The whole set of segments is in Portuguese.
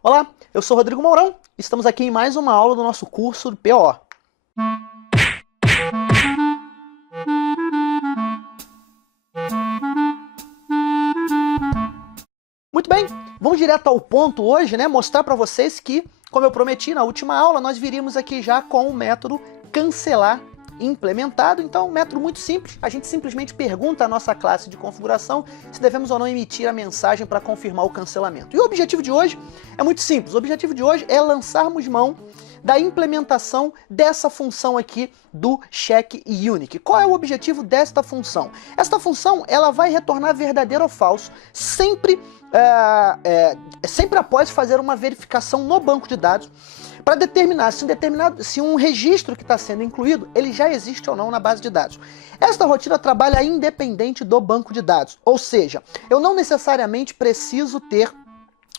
Olá, eu sou Rodrigo Mourão, estamos aqui em mais uma aula do nosso curso do PO. Muito bem, vamos direto ao ponto hoje, né? Mostrar para vocês que, como eu prometi na última aula, nós viríamos aqui já com o método cancelar implementado. Então, um método muito simples, a gente simplesmente pergunta à nossa classe de configuração se devemos ou não emitir a mensagem para confirmar o cancelamento. E o objetivo de hoje é muito simples, o objetivo de hoje é lançarmos mão da implementação dessa função aqui do check unique. Qual é o objetivo desta função? Esta função ela vai retornar verdadeiro ou falso sempre após fazer uma verificação no banco de dados para determinar se um registro que está sendo incluído, ele já existe ou não na base de dados. Esta rotina trabalha independente do banco de dados, ou seja, eu não necessariamente preciso ter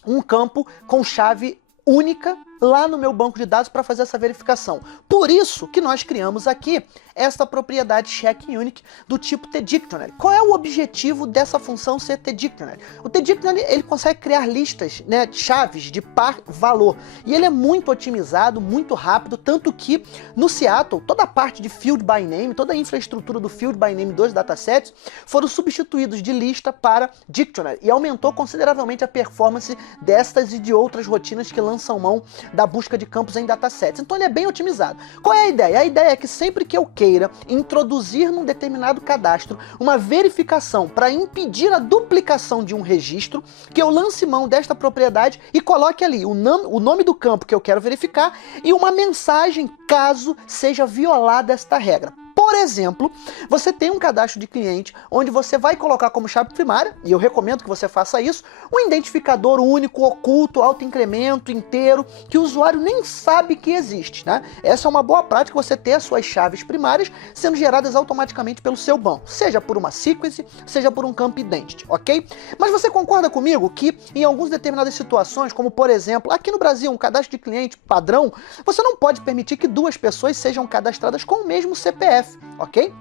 um campo com chave única lá no meu banco de dados para fazer essa verificação. Por isso que nós criamos aqui esta propriedade check_unique do tipo tDictionary. Qual é o objetivo dessa função ser tDictionary? O tDictionary ele consegue criar listas, né, chaves de par valor e ele é muito otimizado, muito rápido, tanto que no Seattle toda a parte de field by name, toda a infraestrutura do field by name dos datasets foram substituídos de lista para dictionary e aumentou consideravelmente a performance destas e de outras rotinas que lançam mão da busca de campos em datasets. Então ele é bem otimizado. Qual é a ideia? A ideia é que sempre que eu queira introduzir num determinado cadastro uma verificação para impedir a duplicação de um registro, que eu lance mão desta propriedade e coloque ali o nome do campo que eu quero verificar e uma mensagem caso seja violada esta regra. Por exemplo, você tem um cadastro de cliente onde você vai colocar como chave primária, e eu recomendo que você faça isso, um identificador único, oculto, autoincremento, inteiro, que o usuário nem sabe que existe, né? Essa é uma boa prática, você ter as suas chaves primárias sendo geradas automaticamente pelo seu banco, seja por uma sequence, seja por um campo identity, ok? Mas você concorda comigo que em algumas determinadas situações, como por exemplo, aqui no Brasil, um cadastro de cliente padrão, você não pode permitir que duas pessoas sejam cadastradas com o mesmo CPF, ok?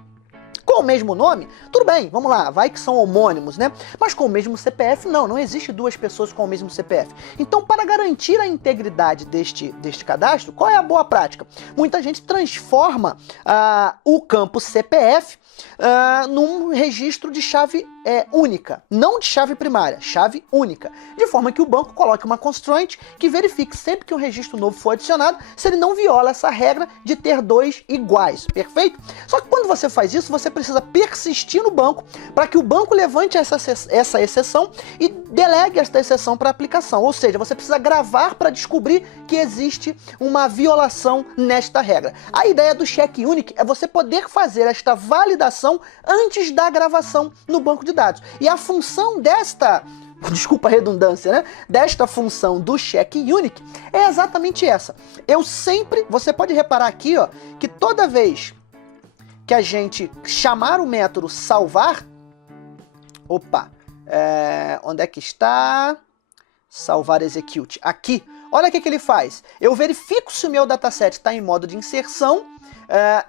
Com o mesmo nome, tudo bem, vamos lá, vai que são homônimos, né? Mas com o mesmo CPF, não existe duas pessoas com o mesmo CPF. Então, para garantir a integridade deste cadastro, qual é a boa prática? Muita gente transforma o campo CPF num registro de chave única, não de chave primária, chave única, de forma que o banco coloque uma constraint que verifique sempre que um registro novo for adicionado, se ele não viola essa regra de ter dois iguais, perfeito? Só que quando você faz isso, você precisa persistir no banco para que o banco levante essa exceção e delegue esta exceção para aplicação, ou seja, você precisa gravar para descobrir que existe uma violação nesta regra. A ideia do check unique é você poder fazer esta validação antes da gravação no banco de dados. E a função desculpa a redundância, né? Desta função do check unique é exatamente essa. Você pode reparar aqui, ó, que toda vez que a gente chamar o método salvar, onde é que está? Salvar execute. Aqui, olha o que ele faz. Eu verifico se o meu dataset está em modo de inserção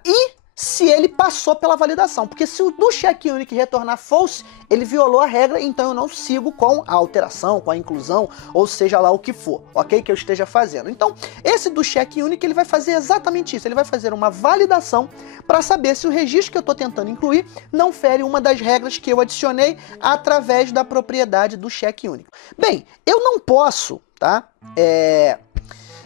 e se ele passou pela validação, porque se o do check unique retornar false, ele violou a regra, então eu não sigo com a alteração, com a inclusão, ou seja lá o que for, ok? Que eu esteja fazendo. Então, esse do check unique, ele vai fazer exatamente isso, ele vai fazer uma validação para saber se o registro que eu estou tentando incluir não fere uma das regras que eu adicionei através da propriedade do check unique. Bem, eu não posso, tá?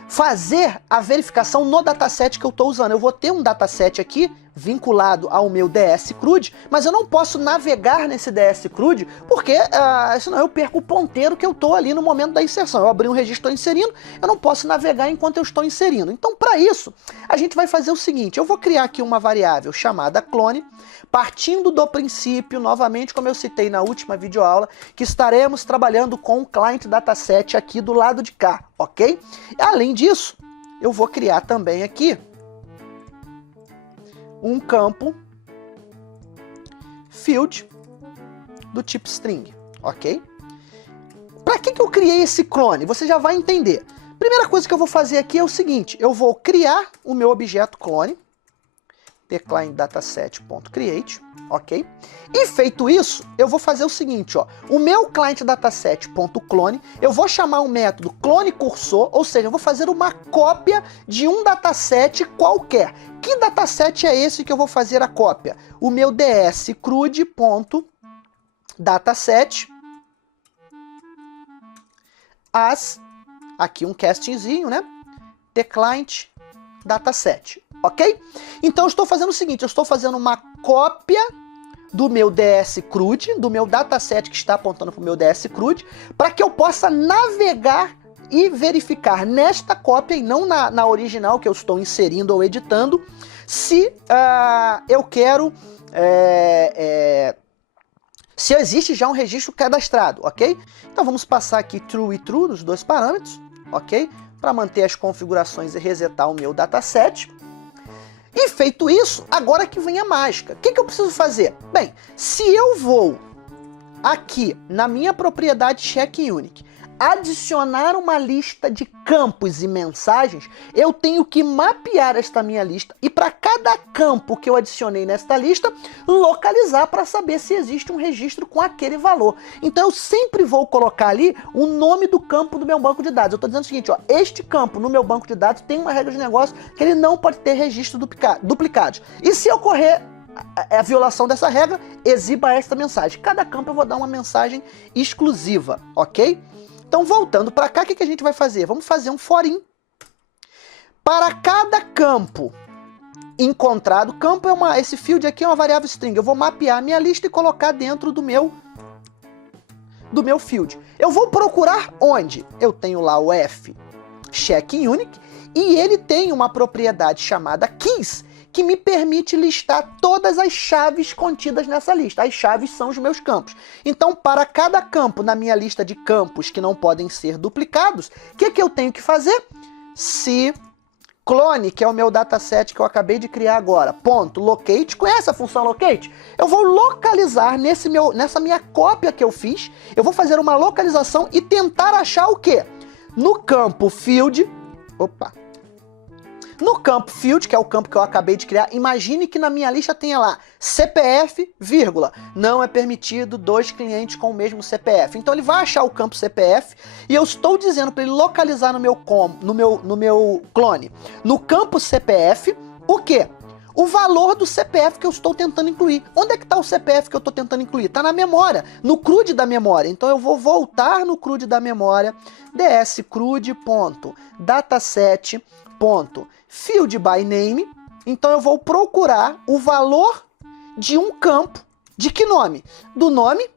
Fazer a verificação no dataset que eu estou usando. Eu vou ter um dataset aqui vinculado ao meu DS_CRUD, mas eu não posso navegar nesse DS_CRUD porque senão eu perco o ponteiro que eu estou ali no momento da inserção. Eu abri um registro, estou inserindo, eu não posso navegar enquanto eu estou inserindo. Então, para isso, a gente vai fazer o seguinte, eu vou criar aqui uma variável chamada clone, partindo do princípio, novamente, como eu citei na última videoaula, que estaremos trabalhando com o client dataset aqui do lado de cá, ok? Além disso, eu vou criar também aqui um campo field do tipo string, ok? Para que eu criei esse clone? Você já vai entender. Primeira coisa que eu vou fazer aqui é o seguinte, eu vou criar o meu objeto clone tclientDataset.create, ok? E feito isso, eu vou fazer o seguinte, ó, o meu clientDataset.clone, eu vou chamar um método cloneCursor, ou seja, eu vou fazer uma cópia de um dataset qualquer. Que dataset é esse que eu vou fazer a cópia? O meu dscrud.dataset as, aqui um castingzinho, né? tclient dataset, ok? Então eu estou fazendo o seguinte, eu estou fazendo uma cópia do meu dscrud, do meu dataset que está apontando para o meu dscrud, para que eu possa navegar e verificar nesta cópia e não na original que eu estou inserindo ou editando, se eu quero... se existe já um registro cadastrado, ok? Então vamos passar aqui true e true nos dois parâmetros, ok? Para manter as configurações e resetar o meu dataset. E feito isso, agora que vem a mágica. O que eu preciso fazer? Bem, se eu vou aqui na minha propriedade CheckUnic adicionar uma lista de campos e mensagens, eu tenho que mapear esta minha lista e para cada campo que eu adicionei nesta lista, localizar para saber se existe um registro com aquele valor. Então eu sempre vou colocar ali o nome do campo do meu banco de dados. Eu estou dizendo o seguinte, ó, este campo no meu banco de dados tem uma regra de negócio que ele não pode ter registros duplicados. E se ocorrer a violação dessa regra, exiba esta mensagem. Cada campo eu vou dar uma mensagem exclusiva, ok? Então, voltando para cá, o que a gente vai fazer? Vamos fazer um for-in. Para cada campo encontrado, campo é esse field aqui é uma variável string. Eu vou mapear a minha lista e colocar dentro do meu field. Eu vou procurar onde? Eu tenho lá o f CheckUnic e ele tem uma propriedade chamada keys, que me permite listar todas as chaves contidas nessa lista. As chaves são os meus campos. Então, para cada campo na minha lista de campos que não podem ser duplicados, o que eu tenho que fazer? Se clone, que é o meu dataset que eu acabei de criar agora, ponto, locate, conhece a função locate? Eu vou localizar nessa minha cópia que eu fiz, eu vou fazer uma localização e tentar achar o quê? No campo field, no campo field, que é o campo que eu acabei de criar, imagine que na minha lista tenha lá CPF, vírgula, não é permitido 2 clientes com o mesmo CPF. Então ele vai achar o campo CPF e eu estou dizendo para ele localizar no meu clone, no campo CPF, o quê? O valor do CPF que eu estou tentando incluir. Onde é que está o CPF que eu estou tentando incluir? Está na memória, no CRUD da memória. Então eu vou voltar no CRUD da memória, dscrud.dataset.fieldByName. Então eu vou procurar o valor de um campo. De que nome? Do nome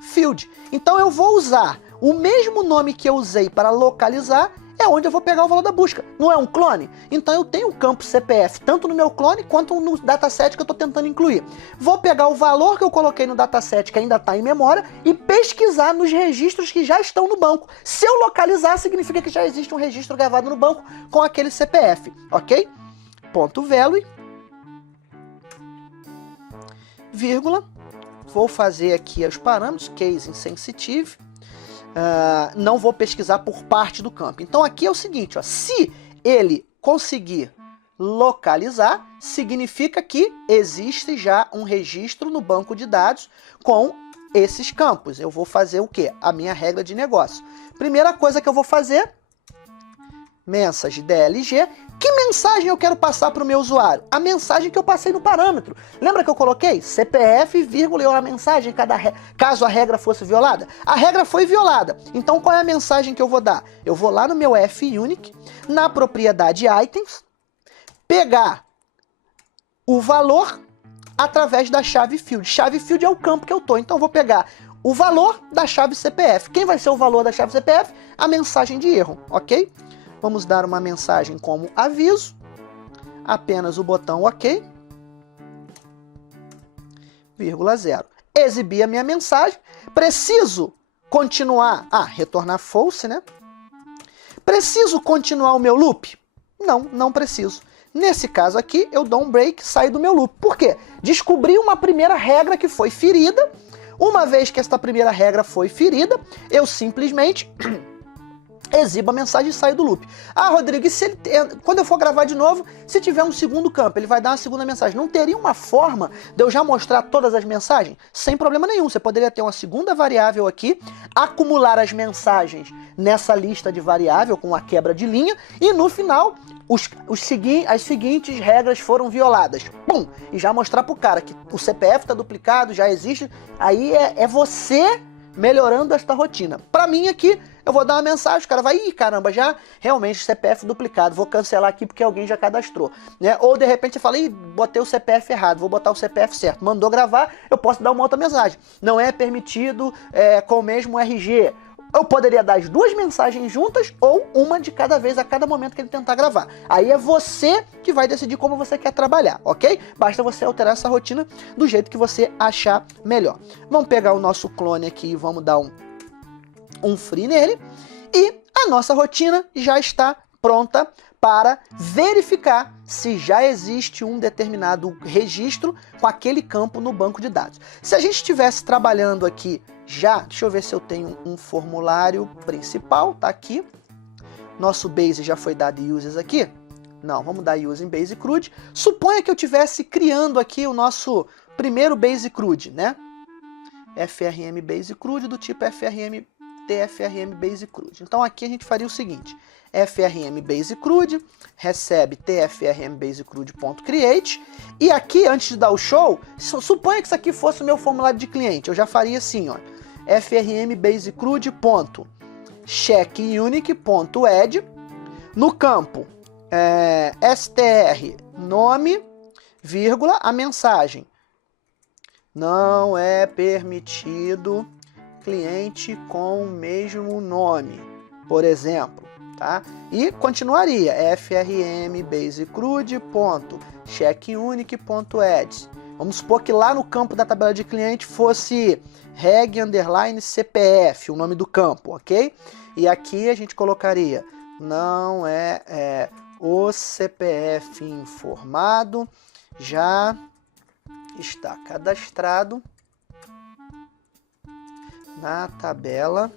field. Então eu vou usar o mesmo nome que eu usei para localizar, é onde eu vou pegar o valor da busca. Não é um clone? Então eu tenho o campo CPF, tanto no meu clone quanto no dataset que eu estou tentando incluir. Vou pegar o valor que eu coloquei no dataset, que ainda está em memória, e pesquisar nos registros que já estão no banco. Se eu localizar, significa que já existe um registro gravado no banco com aquele CPF, ok? Ponto value, vírgula, vou fazer aqui os parâmetros, case insensitive, não vou pesquisar por parte do campo. Então aqui é o seguinte, ó, se ele conseguir localizar, significa que existe já um registro no banco de dados com esses campos. Eu vou fazer o quê? A minha regra de negócio. Primeira coisa que eu vou fazer, message DLG. Que mensagem eu quero passar para o meu usuário? A mensagem que eu passei no parâmetro. Lembra que eu coloquei CPF, vírgula, e a mensagem caso a regra fosse violada? A regra foi violada. Então qual é a mensagem que eu vou dar? Eu vou lá no meu FUnic, na propriedade items, pegar o valor através da chave field. Chave field é o campo que eu estou. Então eu vou pegar o valor da chave CPF. Quem vai ser o valor da chave CPF? A mensagem de erro, ok? Vamos dar uma mensagem como aviso, apenas o botão OK, vírgula 0. Exibi a minha mensagem, preciso continuar, retornar false, né? Preciso continuar o meu loop? Não, não preciso. Nesse caso aqui, eu dou um break, saio do meu loop. Por quê? Descobri uma primeira regra que foi ferida. Uma vez que esta primeira regra foi ferida, eu simplesmente exiba a mensagem e sai do loop. Ah, Rodrigo, e se ele quando eu for gravar de novo, se tiver um segundo campo, ele vai dar uma segunda mensagem. Não teria uma forma de eu já mostrar todas as mensagens? Sem problema nenhum. Você poderia ter uma segunda variável aqui, acumular as mensagens nessa lista de variável com a quebra de linha, e no final as seguintes regras foram violadas. Pum! E já mostrar pro cara que o CPF está duplicado, já existe. Aí é você melhorando esta rotina. Para mim aqui, eu vou dar uma mensagem, o cara vai, ih, caramba, já realmente CPF duplicado, vou cancelar aqui porque alguém já cadastrou, né? Ou de repente você fala, ih, botei o CPF errado, vou botar o CPF certo. Mandou gravar, eu posso dar uma outra mensagem. Não é permitido com o mesmo RG. Eu poderia dar as duas mensagens juntas ou uma de cada vez a cada momento que ele tentar gravar. Aí é você que vai decidir como você quer trabalhar, ok? Basta você alterar essa rotina do jeito que você achar melhor. Vamos pegar o nosso clone aqui e vamos dar um free nele. E a nossa rotina já está pronta para verificar se já existe um determinado registro com aquele campo no banco de dados. Se a gente estivesse trabalhando aqui já, deixa eu ver se eu tenho um formulário principal, tá aqui. Nosso base já foi dado uses aqui. Não, vamos dar use em base CRUD. Suponha que eu estivesse criando aqui o nosso primeiro base CRUD, né? FRM base CRUD do tipo FRM TFRM base CRUD. Então aqui a gente faria o seguinte: FRM base CRUD recebe TFRM base CRUD.create, e aqui antes de dar o show, suponha que isso aqui fosse o meu formulário de cliente, eu já faria assim, ó, FRM base CRUD.checkUnique.add, no campo str nome, vírgula, a mensagem: não é permitido cliente com o mesmo nome, por exemplo, tá? E continuaria FRM base CRUD.checkUnique.add. Vamos supor que lá no campo da tabela de cliente fosse reg_CPF, o nome do campo, ok? E aqui a gente colocaria não é o CPF informado já está cadastrado na tabela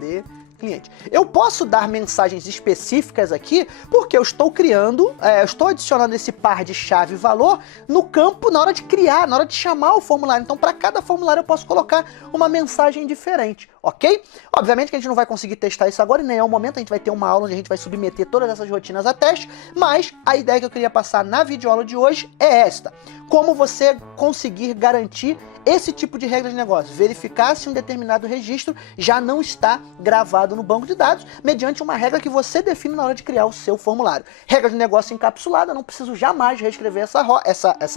de cliente. Eu posso dar mensagens específicas aqui porque eu estou criando, eu estou adicionando esse par de chave e valor no campo na hora de criar, na hora de chamar o formulário. Então, para cada formulário eu posso colocar uma mensagem diferente, ok? Obviamente que a gente não vai conseguir testar isso agora e nem é o momento, a gente vai ter uma aula onde a gente vai submeter todas essas rotinas a teste, mas a ideia que eu queria passar na videoaula de hoje é esta: como você conseguir garantir esse tipo de regra de negócio, verificar se um determinado registro já não está gravado no banco de dados, mediante uma regra que você define na hora de criar o seu formulário. Regra de negócio encapsulada, não preciso jamais reescrever essa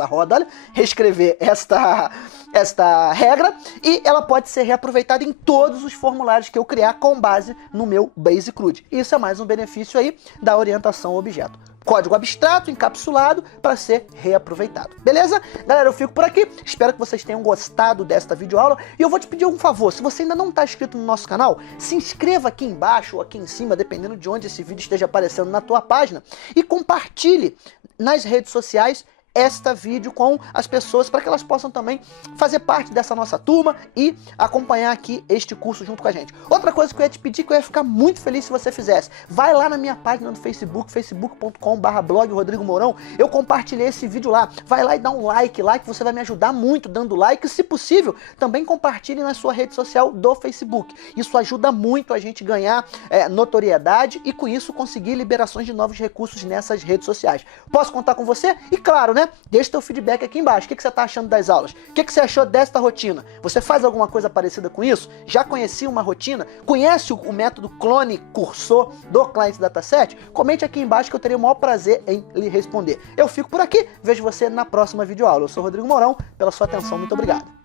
roda, olha, reescrever esta regra, e ela pode ser reaproveitada em todos os formulários que eu criar com base no meu base CRUD. Isso é mais um benefício aí da orientação ao objeto. Código abstrato, encapsulado, para ser reaproveitado. Beleza? Galera, eu fico por aqui. Espero que vocês tenham gostado desta videoaula. E eu vou te pedir um favor. Se você ainda não está inscrito no nosso canal, se inscreva aqui embaixo ou aqui em cima, dependendo de onde esse vídeo esteja aparecendo na tua página. E compartilhe nas redes sociais esta vídeo com as pessoas para que elas possam também fazer parte dessa nossa turma e acompanhar aqui este curso junto com a gente. Outra coisa que eu ia te pedir, que eu ia ficar muito feliz se você fizesse, vai lá na minha página no Facebook, facebook.com/blog Rodrigo Mourão, eu compartilhei esse vídeo lá, vai lá e dá um like lá, que você vai me ajudar muito dando like, e se possível, também compartilhe na sua rede social do Facebook. Isso ajuda muito a gente ganhar notoriedade e com isso conseguir liberações de novos recursos nessas redes sociais. Posso contar com você? E claro, né? Deixa teu feedback aqui embaixo. O que você está achando das aulas? O que você achou desta rotina? Você faz alguma coisa parecida com isso? Já conhecia uma rotina? Conhece o método clone cursor do Client Dataset? Comente aqui embaixo que eu teria o maior prazer em lhe responder. Eu fico por aqui, vejo você na próxima videoaula. Eu sou Rodrigo Mourão, pela sua atenção, muito obrigado.